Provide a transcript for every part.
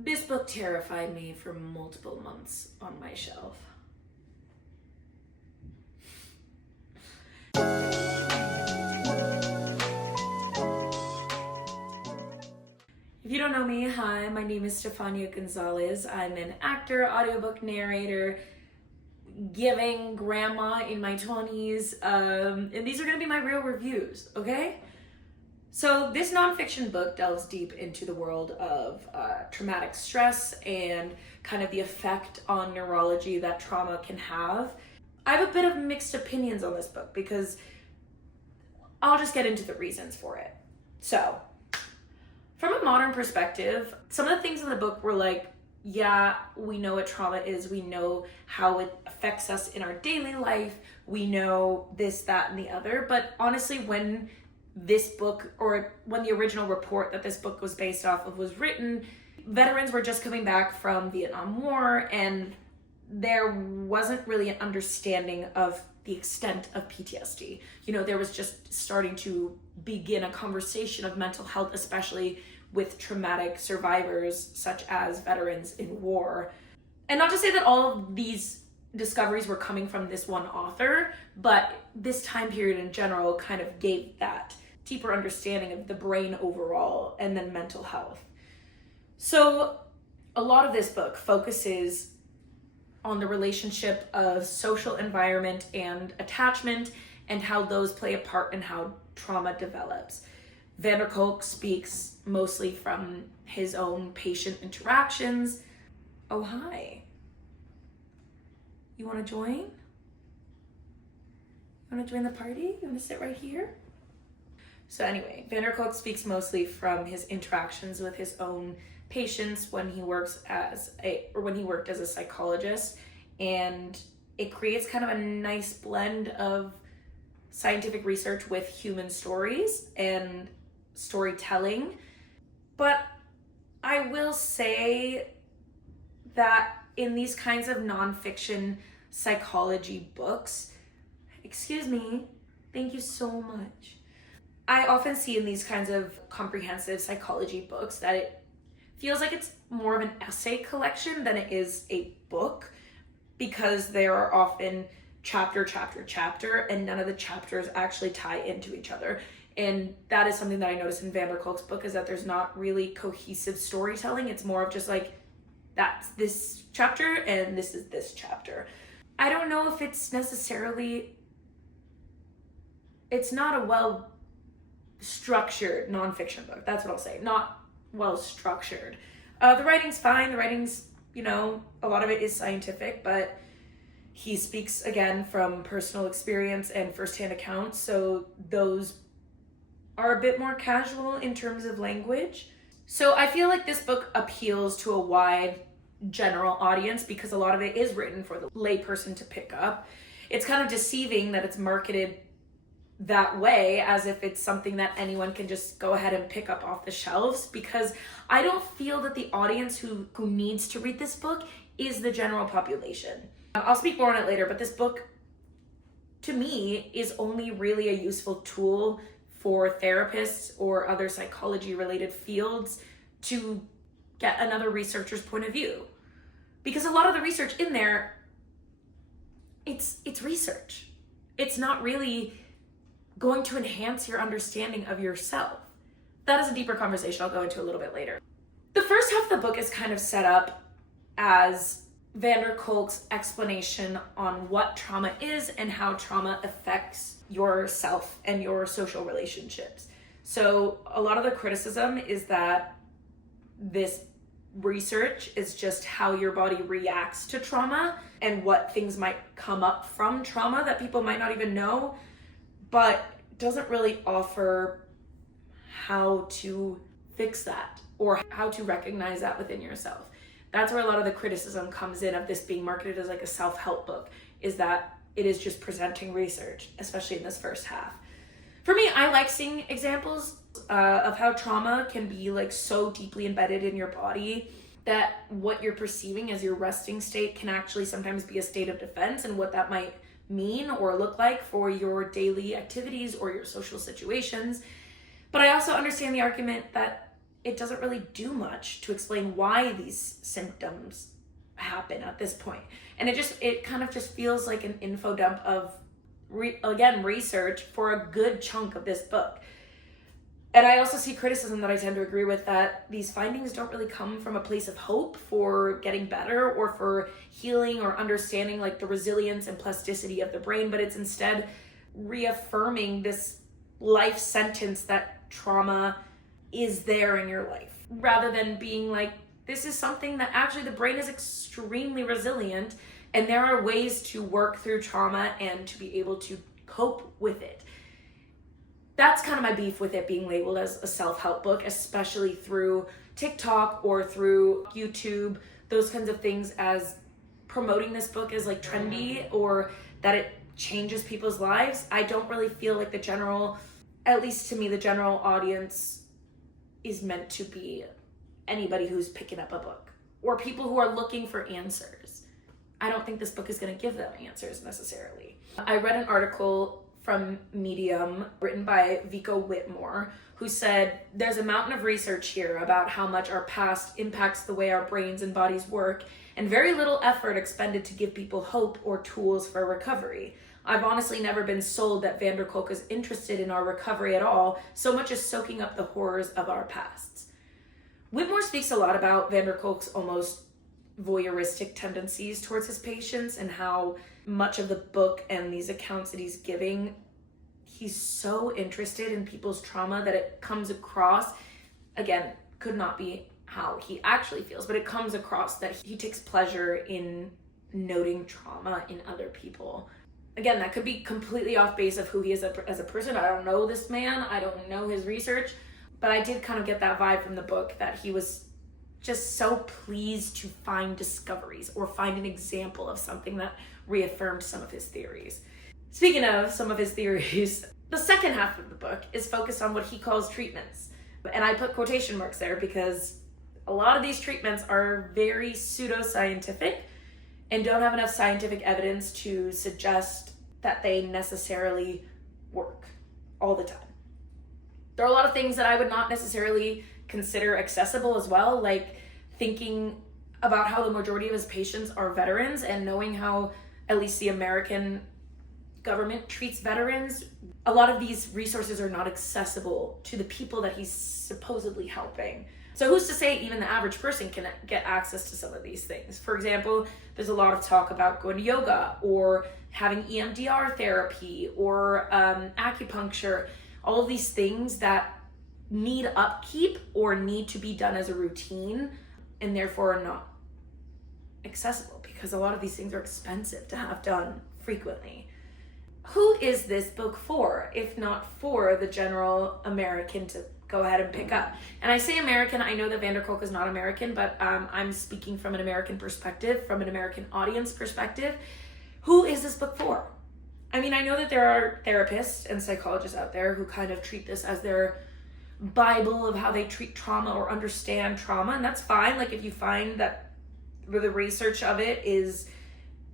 This book terrified me for multiple months on my shelf. If you don't know me, hi, my name is Stefania Gonzalez. I'm an actor, audiobook narrator, giving grandma in my 20s, and these are gonna be my real reviews, okay? So this nonfiction book delves deep into the world of traumatic stress and kind of the effect on neurology that trauma can have. I have a bit of mixed opinions on this book because I'll just get into the reasons for it. So, from a modern perspective, some of the things in the book were like, yeah, we know what trauma is, we know how it affects us in our daily life, we know this, that, and the other, but honestly, when this book, or when the original report that this book was based off of was written, veterans were just coming back from Vietnam War, and there wasn't really an understanding of the extent of PTSD. You know, there was just starting to begin a conversation of mental health, especially with traumatic survivors such as veterans in war. And not to say that all of these discoveries were coming from this one author, but this time period in general kind of gave that deeper understanding of the brain overall and then mental health. So a lot of this book focuses on the relationship of social environment and attachment and how those play a part in how trauma develops. Van der Kolk speaks mostly from his own patient interactions. Oh, hi. You want to join? You want to join the party? You want to sit right here? So anyway, Van der Kolk speaks mostly from his interactions with his own patients when he worked as a psychologist, and it creates kind of a nice blend of scientific research with human stories and storytelling. But I will say that in these kinds of nonfiction psychology books, excuse me, thank you so much. I often see in these kinds of comprehensive psychology books that it feels like it's more of an essay collection than it is a book, because there are often chapter, and none of the chapters actually tie into each other. And that is something that I noticed in Van der Kolk's book, is that there's not really cohesive storytelling. It's more of just like, that's this chapter and this is this chapter. I don't know if it's necessarily, it's not a well structured nonfiction book. That's what I'll say. Not well structured. The writing's fine. The writing's, you know, a lot of it is scientific, but he speaks again from personal experience and firsthand accounts. So those are a bit more casual in terms of language. So I feel like this book appeals to a wide general audience because a lot of it is written for the layperson to pick up. It's kind of deceiving that it's marketed that way, as if it's something that anyone can just go ahead and pick up off the shelves, because I don't feel that the audience who needs to read this book is the general population. I'll speak more on it later, but this book, to me, is only really a useful tool for therapists or other psychology-related fields to get another researcher's point of view. Because a lot of the research in there, it's research. It's not really going to enhance your understanding of yourself. That is a deeper conversation I'll go into a little bit later. The first half of the book is kind of set up as Van der Kolk's explanation on what trauma is and how trauma affects yourself and your social relationships. So a lot of the criticism is that this research is just how your body reacts to trauma and what things might come up from trauma that people might not even know, but doesn't really offer how to fix that or how to recognize that within yourself. That's where a lot of the criticism comes in of this being marketed as like a self-help book, is that it is just presenting research, especially in this first half. For me, I like seeing examples of how trauma can be like so deeply embedded in your body that what you're perceiving as your resting state can actually sometimes be a state of defense, and what that might mean or look like for your daily activities or your social situations. But I also understand the argument that it doesn't really do much to explain why these symptoms happen at this point. And it kind of just feels like an info dump of research for a good chunk of this book. And I also see criticism that I tend to agree with, that these findings don't really come from a place of hope for getting better or for healing or understanding like the resilience and plasticity of the brain, but it's instead reaffirming this life sentence that trauma is there in your life, rather than being like, this is something that actually the brain is extremely resilient and there are ways to work through trauma and to be able to cope with it. That's kind of my beef with it being labeled as a self-help book, especially through TikTok or through YouTube, those kinds of things, as promoting this book as like trendy or that it changes people's lives. I don't really feel like the general audience is meant to be anybody who's picking up a book or people who are looking for answers. I don't think this book is going to give them answers necessarily. I read an article from Medium written by Vico Whitmore, who said, there's a mountain of research here about how much our past impacts the way our brains and bodies work, and very little effort expended to give people hope or tools for recovery. I've honestly never been sold that van der Kolk is interested in our recovery at all, so much as soaking up the horrors of our pasts. Whitmore speaks a lot about van der Kolk's almost voyeuristic tendencies towards his patients, and how much of the book and these accounts that he's giving, he's so interested in people's trauma that it comes across, again, could not be how he actually feels, but it comes across that he takes pleasure in noting trauma in other people. Again, that could be completely off base of who he is as a person. I don't know this man. I don't know his research, but I did kind of get that vibe from the book that he was just so pleased to find discoveries or find an example of something that reaffirmed some of his theories. Speaking of some of his theories, the second half of the book is focused on what he calls treatments. And I put quotation marks there because a lot of these treatments are very pseudoscientific and don't have enough scientific evidence to suggest that they necessarily work all the time. There are a lot of things that I would not necessarily consider accessible as well, like thinking about how the majority of his patients are veterans and knowing how at least the American government treats veterans. A lot of these resources are not accessible to the people that he's supposedly helping. So who's to say even the average person can get access to some of these things? For example, there's a lot of talk about going to yoga or having EMDR therapy or acupuncture, all of these things that need upkeep or need to be done as a routine and therefore are not accessible because a lot of these things are expensive to have done frequently. Who is this book for, if not for the general American to go ahead and pick up? And I say American, I know that van der Kolk is not American, but I'm speaking from an American perspective, from an American audience perspective. Who is this book for? I mean, I know that there are therapists and psychologists out there who kind of treat this as their Bible of how they treat trauma or understand trauma, and that's fine. Like if you find that the research of it is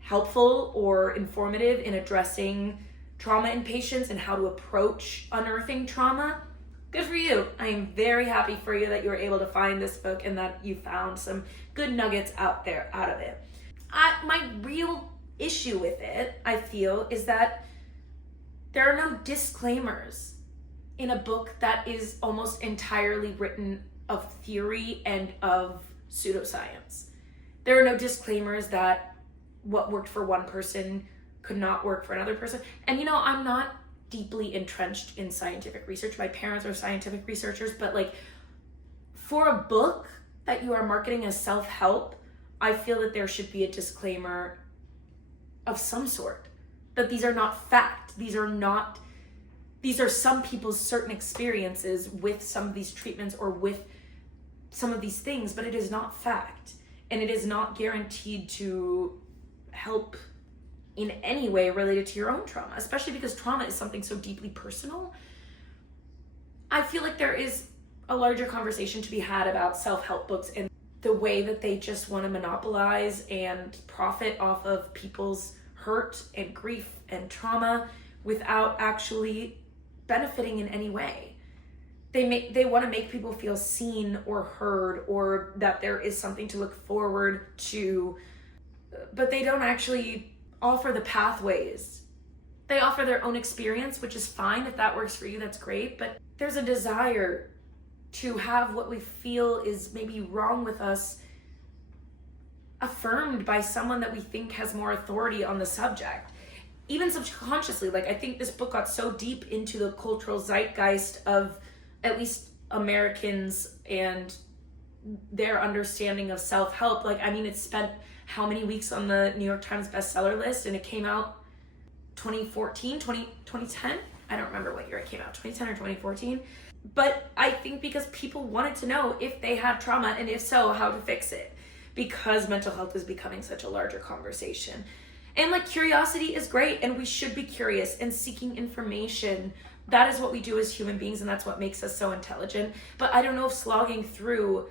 helpful or informative in addressing trauma in patients and how to approach unearthing trauma, good for you. I am very happy for you that you were able to find this book and that you found some good nuggets out of it. My real issue with it, I feel, is that there are no disclaimers in a book that is almost entirely written of theory and of pseudoscience. There are no disclaimers that what worked for one person could not work for another person. And you know, I'm not deeply entrenched in scientific research. My parents are scientific researchers, but like for a book that you are marketing as self-help, I feel that there should be a disclaimer of some sort, that these are not fact. These are some people's certain experiences with some of these treatments or with some of these things, but it is not fact. And it is not guaranteed to help in any way related to your own trauma, especially because trauma is something so deeply personal. I feel like there is a larger conversation to be had about self-help books and the way that they just want to monopolize and profit off of people's hurt and grief and trauma without actually benefiting in any way. they want to make people feel seen or heard, or that there is something to look forward to, but they don't actually offer the pathways. They offer their own experience, which is fine. If that works for you, that's great. But there's a desire to have what we feel is maybe wrong with us affirmed by someone that we think has more authority on the subject. Even subconsciously, like, I think this book got so deep into the cultural zeitgeist of at least Americans and their understanding of self-help. Like, I mean, it spent how many weeks on the New York Times bestseller list, and it came out 2010? I don't remember what year it came out, 2010 or 2014. But I think because people wanted to know if they had trauma, and if so, how to fix it, because mental health is becoming such a larger conversation. And like, curiosity is great, and we should be curious and seeking information. That is what we do as human beings, and that's what makes us so intelligent. But I don't know if slogging through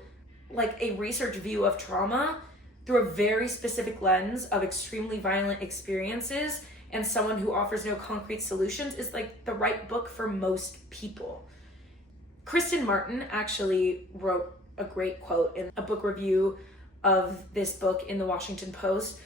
like a research view of trauma through a very specific lens of extremely violent experiences and someone who offers no concrete solutions is like the right book for most people. Kristen Martin actually wrote a great quote in a book review of this book in the Washington Post.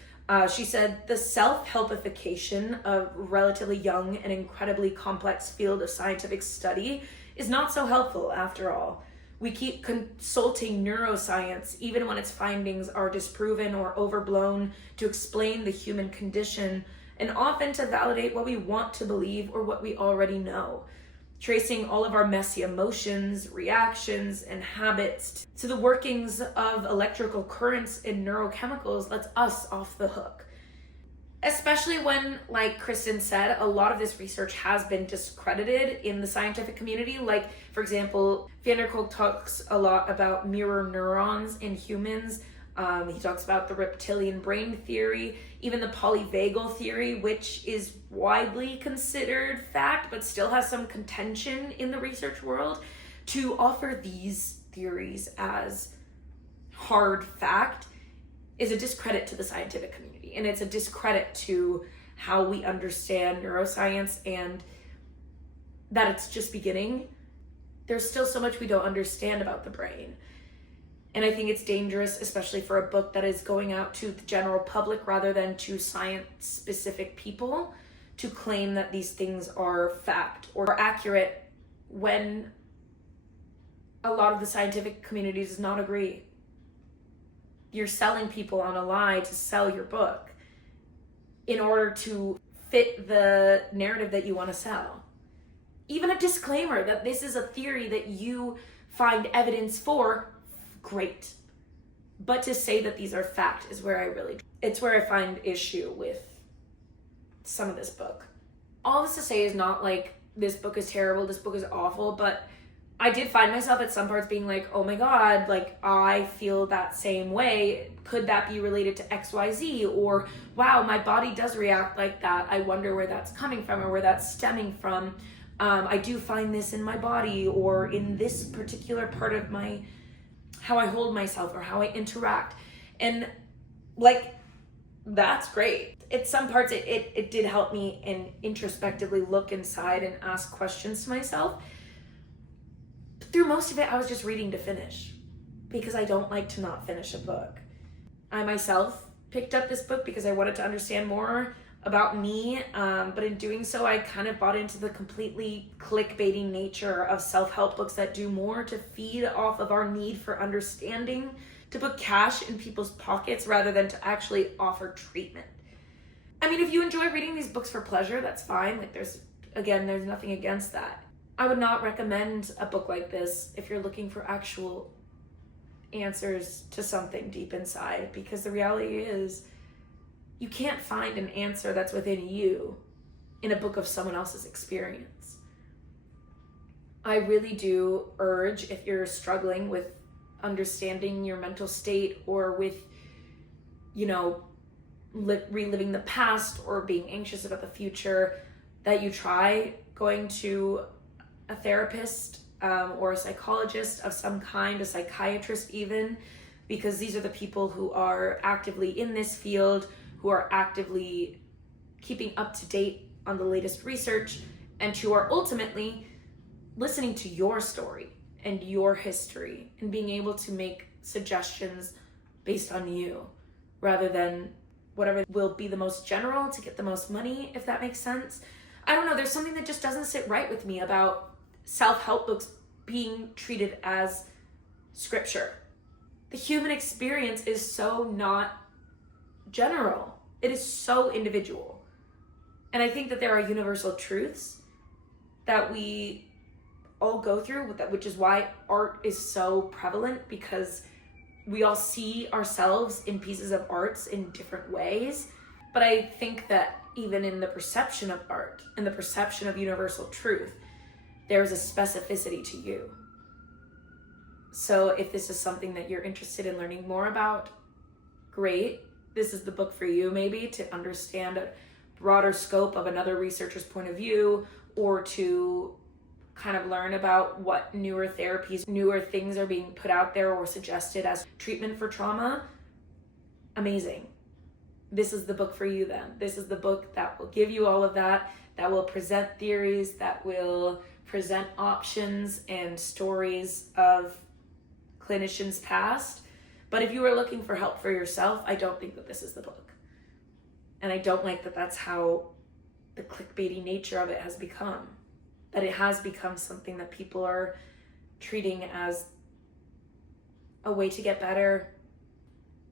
She said, "The self-helpification of relatively young and incredibly complex field of scientific study is not so helpful after all. We keep consulting neuroscience even when its findings are disproven or overblown to explain the human condition, and often to validate what we want to believe or what we already know. Tracing all of our messy emotions, reactions, and habits to the workings of electrical currents and neurochemicals lets us off the hook." Especially when, like Kristen said, a lot of this research has been discredited in the scientific community. Like, for example, van der Kolk talks a lot about mirror neurons in humans. He talks about the reptilian brain theory, even the polyvagal theory, which is widely considered fact, but still has some contention in the research world. To offer these theories as hard fact is a discredit to the scientific community, and it's a discredit to how we understand neuroscience, and that it's just beginning. There's still so much we don't understand about the brain. And I think it's dangerous, especially for a book that is going out to the general public rather than to science-specific people, to claim that these things are fact or accurate when a lot of the scientific community does not agree. You're selling people on a lie to sell your book in order to fit the narrative that you want to sell. Even a disclaimer that this is a theory that you find evidence for, great. But to say that these are fact is where it's where I find issue with some of this book. All this to say is not like this book is terrible, this book is awful, but I did find myself at some parts being like, oh my God, like, I feel that same way. Could that be related to XYZ? Or, wow, my body does react like that. I wonder where that's coming from or where that's stemming from. I do find this in my body or in this particular part of how I hold myself or how I interact. And like, that's great. At some parts, it did help me and introspectively look inside and ask questions to myself. Through most of it, I was just reading to finish because I don't like to not finish a book. I myself picked up this book because I wanted to understand more about me, but in doing so, I kind of bought into the completely clickbaiting nature of self-help books that do more to feed off of our need for understanding, to put cash in people's pockets rather than to actually offer treatment. I mean, if you enjoy reading these books for pleasure, that's fine. Like, there's nothing against that. I would not recommend a book like this if you're looking for actual answers to something deep inside, because the reality is you can't find an answer that's within you in a book of someone else's experience. I really do urge, if you're struggling with understanding your mental state or with, reliving the past or being anxious about the future, that you try going to a therapist or a psychologist of some kind, a psychiatrist even, because these are the people who are actively in this field, who are actively keeping up to date on the latest research, and who are ultimately listening to your story and your history and being able to make suggestions based on you rather than whatever will be the most general to get the most money, if that makes sense. I don't know, there's something that just doesn't sit right with me about self-help books being treated as scripture. The human experience is so not general. It is so individual. And I think that there are universal truths that we all go through, which is why art is so prevalent, because we all see ourselves in pieces of arts in different ways. But I think that even in the perception of art and the perception of universal truth, there is a specificity to you. So if this is something that you're interested in learning more about, great. This is the book for you, maybe, to understand a broader scope of another researcher's point of view, or to kind of learn about what newer therapies, newer things are being put out there or suggested as treatment for trauma. Amazing. This is the book for you then. This is the book that will give you all of that, that will present theories, that will present options and stories of clinicians past. But if you are looking for help for yourself, I don't think that this is the book. And I don't like that that's how the clickbaity nature of it has become. That it has become something that people are treating as a way to get better.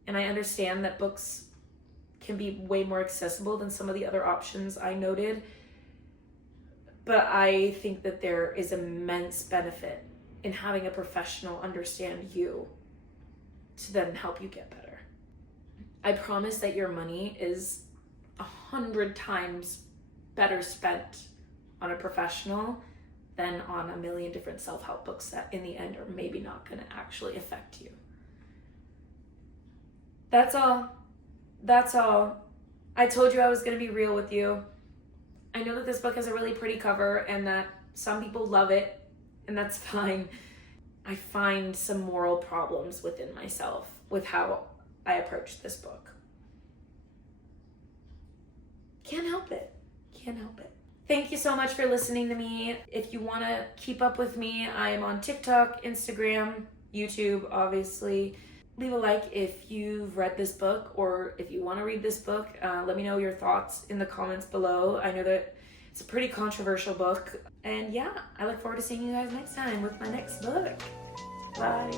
And I understand that books can be way more accessible than some of the other options I noted. But I think that there is immense benefit in having a professional understand you to then help you get better. I promise that your money is 100 times better spent on a professional than on a million different self-help books that in the end are maybe not going to actually affect you. That's all. I told you I was going to be real with you. I know that this book has a really pretty cover and that some people love it, and that's fine. I find some moral problems within myself with how I approach this book. Can't help it. Thank you so much for listening to me. If you want to keep up with me, I am on TikTok, Instagram, YouTube, obviously. Leave a like if you've read this book, or if you want to read this book. Let me know your thoughts in the comments below. I know that it's a pretty controversial book. And yeah, I look forward to seeing you guys next time with my next book. Bye.